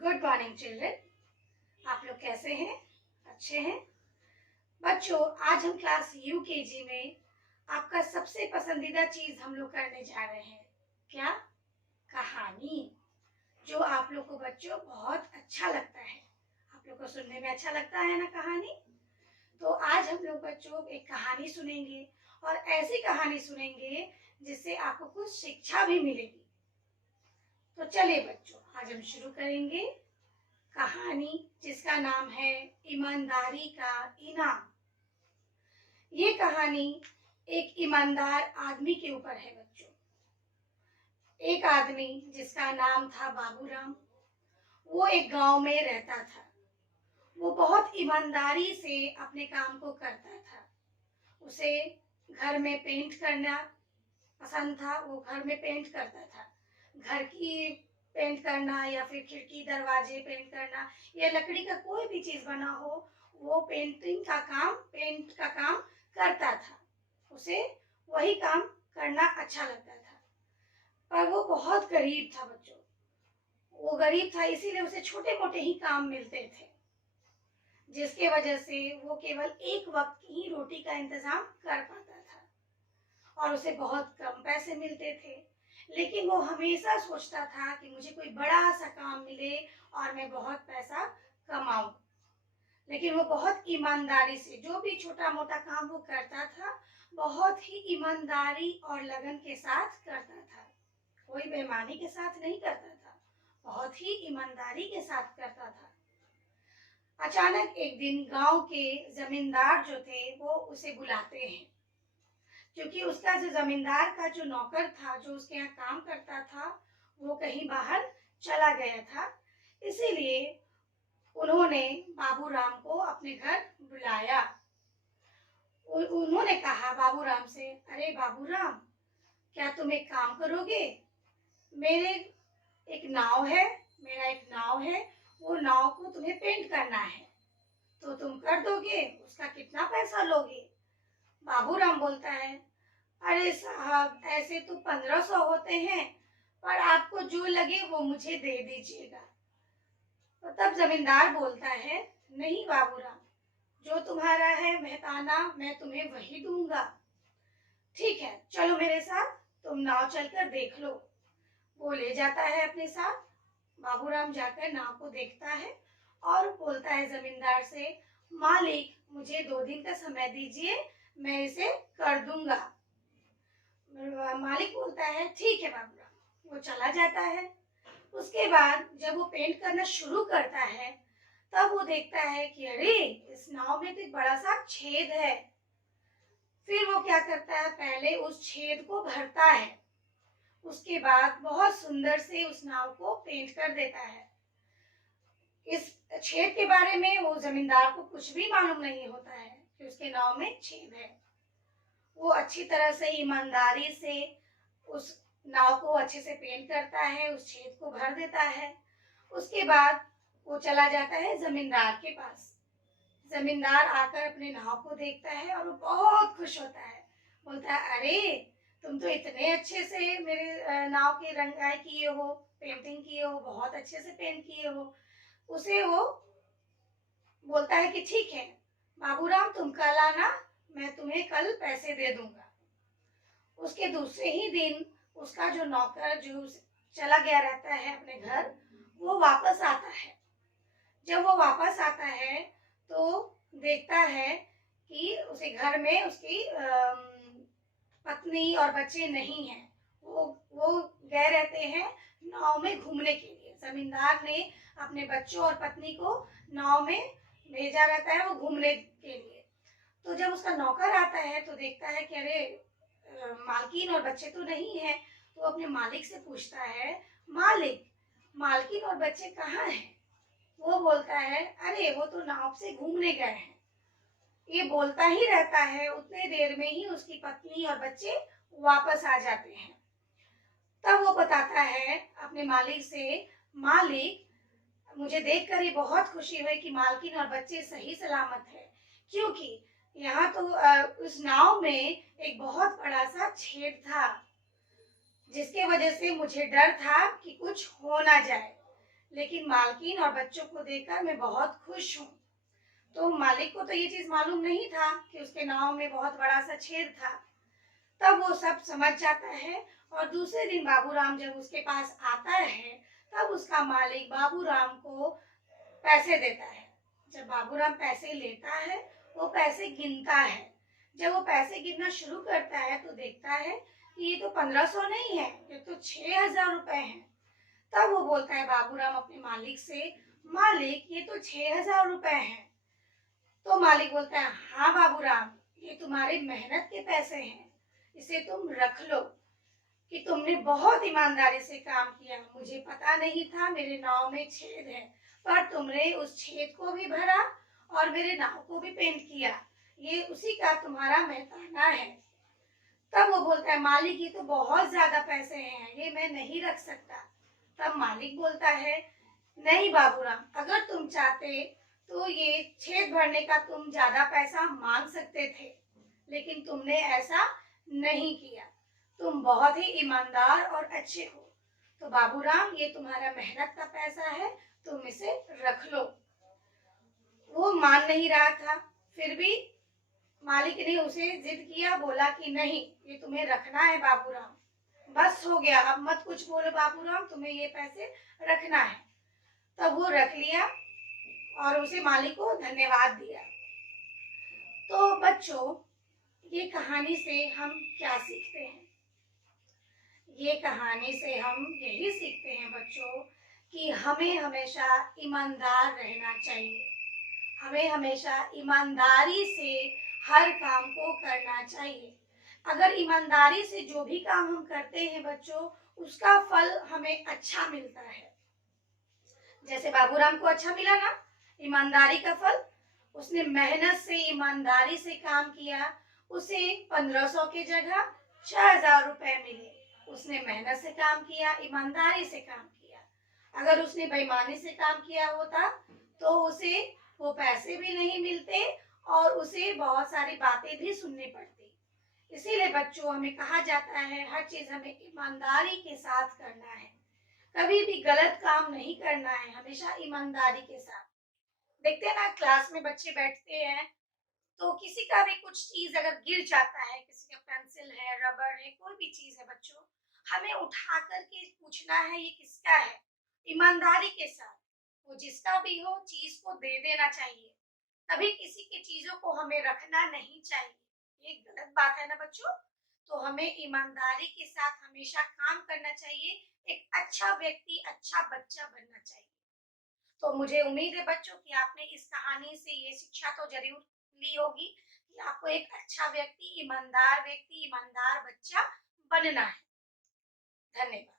Good morning children. आप लोग कैसे हैं? अच्छे हैं? बच्चों, आज हम क्लास यूकेजी में आपका सबसे पसंदीदा चीज हम लोग करने जा रहे हैं। क्या? कहानी। जो आप लोग को बच्चों बहुत अच्छा लगता है। आप लोग को सुनने में अच्छा लगता है ना कहानी? तो आज हम लोग बच्चों एक कहानी सुनेंगे और ऐसी कहानी सुनेंगे जिससे आपको कुछ शिक्षा भी मिलेगी। तो चलिए बच्चों, आज हम शुरू करेंगे कहानी जिसका नाम है ईमानदारी का इनाम। ये कहानी एक ईमानदार आदमी के ऊपर है बच्चों। एक आदमी जिसका नाम था बाबूराम। वो एक गांव में रहता था। वो बहुत ईमानदारी से अपने काम को करता था। उसे घर में पेंट करना पसंद था। वो घर में पेंट करता था। घर की पेंट करना या फिर खिड़की दरवाजे पेंट करना या लकड़ी का कोई भी चीज बना हो, वो पेंट का काम करता था। उसे वही काम करना अच्छा लगता था। पर वो बहुत गरीब था बच्चों। वो गरीब था, इसीलिए उसे छोटे मोटे ही काम मिलते थे, जिसके वजह से वो केवल एक वक्त की ही रोटी का इंतजाम कर पाता था और उसे बहुत कम पैसे मिलते थे। लेकिन वो हमेशा सोचता था कि मुझे कोई बड़ा सा काम मिले और मैं बहुत पैसा कमाऊं। लेकिन वो बहुत ईमानदारी से जो भी छोटा मोटा काम वो करता था, बहुत ही ईमानदारी और लगन के साथ करता था। कोई बेईमानी के साथ नहीं करता था, बहुत ही ईमानदारी के साथ करता था। अचानक एक दिन गांव के जमींदार जो थे वो उसे बुलाते हैं, क्योंकि उसका जो जमींदार का जो नौकर था, जो उसके यहाँ काम करता था, वो कहीं बाहर चला गया था। इसीलिए उन्होंने बाबूराम को अपने घर बुलाया। उन्होंने कहा बाबूराम से, अरे बाबूराम, क्या तुम एक काम करोगे? मेरे एक नाव है मेरा एक नाव है, वो नाव को तुम्हें पेंट करना है, तो तुम कर दोगे? उसका कितना पैसा लोगे? बाबूराम बोलता है, अरे साहब, ऐसे तो 1500 होते हैं, पर आपको जो लगे वो मुझे दे दीजिएगा। तो तब जमींदार बोलता है, नहीं बाबूराम, जो तुम्हारा है मेहताना, मैं तुम्हें वही दूंगा। ठीक है, चलो मेरे साथ, तुम नाव चलकर देख लो। वो ले जाता है अपने साथ। बाबूराम जाकर नाव को देखता है और बोलता है जमींदार से, मालिक, मुझे 2 दिन का समय दीजिए, मैं इसे कर दूंगा। मालिक बोलता है, ठीक है बाबूराम। वो चला जाता है। उसके बाद जब वो पेंट करना शुरू करता है, तब वो देखता है कि अरे, इस नाव में तो एक बड़ा सा छेद है। फिर वो क्या करता है, पहले उस छेद को भरता है। उसके बाद बहुत सुंदर से उस नाव को पेंट कर देता है। इस छेद के बारे में वो जमींदार को कुछ भी मालूम नहीं होता है कि उसके नाव में छेद है। वो अच्छी तरह से ईमानदारी से उस नाव को अच्छे से पेंट करता है, उस छेद को भर देता है। उसके बाद वो चला जाता है जमींदार के पास। जमींदार आकर अपने नाव को देखता है और वो बहुत खुश होता है। बोलता है, अरे, तुम तो इतने अच्छे से मेरे नाव की रंगाई किए हो, पेंटिंग किए हो, बहुत अच्छे से पेंट किए हो। उसे वो बोलता है कि ठीक है बाबूराम, तुम कल आना, मैं तुम्हें कल पैसे दे दूंगा। उसके दूसरे ही दिन उसका जो नौकर जो चला गया रहता है अपने घर, वो वापस आता है। जब वो वापस आता है तो देखता है कि उसे घर में उसकी पत्नी और बच्चे नहीं हैं। वो गए रहते हैं नाव में घूमने के लिए। जमींदार ने अपने बच्चों और पत्नी को नाव में भेजा रहता है वो घूमने के लिए। तो जब उसका नौकर आता है तो देखता है कि अरे, मालकिन और बच्चे तो नहीं है। तो अपने मालिक से पूछता है, मालिक, मालकिन और बच्चे कहाँ हैं? वो बोलता है, अरे, वो तो नाव से घूमने गए हैं। ये बोलता ही रहता है, उतने देर में ही उसकी पत्नी और बच्चे वापस आ जाते हैं। तब वो बताता है अपने मालिक से, मालिक, मुझे देखकर ही बहुत खुशी हुई कि मालकिन और बच्चे सही सलामत है, क्योंकि यहाँ तो उस नाव में एक बहुत बड़ा सा छेद था, जिसके वजह से मुझे डर था कि कुछ हो ना जाए। लेकिन मालकिन और बच्चों को देखकर मैं बहुत खुश हूँ। तो मालिक को तो ये चीज मालूम नहीं था कि उसके नाव में बहुत बड़ा सा छेद था। तब वो सब समझ जाता है और दूसरे दिन बाबूराम जब उसके पास आता है, तब उसका मालिक बाबूराम को पैसे देता है। जब बाबूराम पैसे लेता है, वो पैसे गिनता है। जब वो पैसे गिनना शुरू करता है तो देखता है कि ये तो 1500 नहीं है, ये तो 6000 रुपए हैं। तब वो बोलता है बाबूराम अपने मालिक से, मालिक ये तो 6000 रुपए हैं। तो मालिक बोलता है, हाँ बाबूराम, ये तुम्हारी मेहनत के पैसे हैं, इसे तुम रख लो कि तुमने बहुत ईमानदारी से काम किया। मुझे पता नहीं था मेरे नाव में छेद है, पर तुमने उस छेद को भी भरा और मेरे नाव को भी पेंट किया। ये उसी का तुम्हारा मेहताना है। तब वो बोलता है, मालिक ये तो बहुत ज्यादा पैसे हैं, ये मैं नहीं रख सकता। तब मालिक बोलता है, नहीं बाबूराम, अगर तुम चाहते तो ये छेद भरने का तुम ज्यादा पैसा मांग सकते थे, लेकिन तुमने ऐसा नहीं किया। तुम बहुत ही ईमानदार और अच्छे हो। तो बाबूराम, ये तुम्हारा मेहनत का पैसा है, तुम इसे रख लो। वो मान नहीं रहा था, फिर भी मालिक ने उसे जिद किया, बोला कि नहीं, ये तुम्हें रखना है बाबूराम। बस हो गया, अब मत कुछ बोलो बाबूराम, तुम्हें ये पैसे रखना है। तब वो रख लिया और उसे मालिक को धन्यवाद दिया। तो बच्चों, ये कहानी से हम क्या सीखते हैं? ये कहानी से हम यही सीखते हैं बच्चों कि हमें हमेशा ईमानदार रहना चाहिए। हमें हमेशा ईमानदारी से हर काम को करना चाहिए। अगर ईमानदारी से जो भी काम हम करते हैं बच्चों, उसका फल हमें अच्छा मिलता है। जैसे बाबूराम को अच्छा मिला ना ईमानदारी का फल, उसने मेहनत से ईमानदारी से काम किया, उसे 1500 की जगह 6000 रुपए मिले। उसने मेहनत से काम किया, ईमानदारी से काम किया। अगर उसने बेईमानी से काम किया होता तो उसे वो पैसे भी नहीं मिलते और उसे बहुत सारी बातें भी सुननी पड़ती। इसीलिए बच्चों, हमें कहा जाता है हर चीज हमें ईमानदारी के साथ करना है। कभी भी गलत काम नहीं करना है, हमेशा ईमानदारी के साथ। देखते हैं ना, क्लास में बच्चे बैठते हैं तो किसी का भी कुछ चीज अगर गिर जाता है, किसी का पेंसिल है, रबर है, कोई भी चीज है बच्चों, हमें उठा करके पूछना है ये किसका है, ईमानदारी के साथ। वो जिसका भी हो, चीज को दे देना चाहिए। कभी किसी की चीजों को हमें रखना नहीं चाहिए, ये गलत बात है ना बच्चों। तो हमें ईमानदारी के साथ हमेशा काम करना चाहिए, एक अच्छा व्यक्ति, अच्छा बच्चा बनना चाहिए। तो मुझे उम्मीद है बच्चों कि आपने इस कहानी से ये शिक्षा तो जरूर ली होगी कि आपको एक अच्छा व्यक्ति, ईमानदार बच्चा बनना है। धन्यवाद।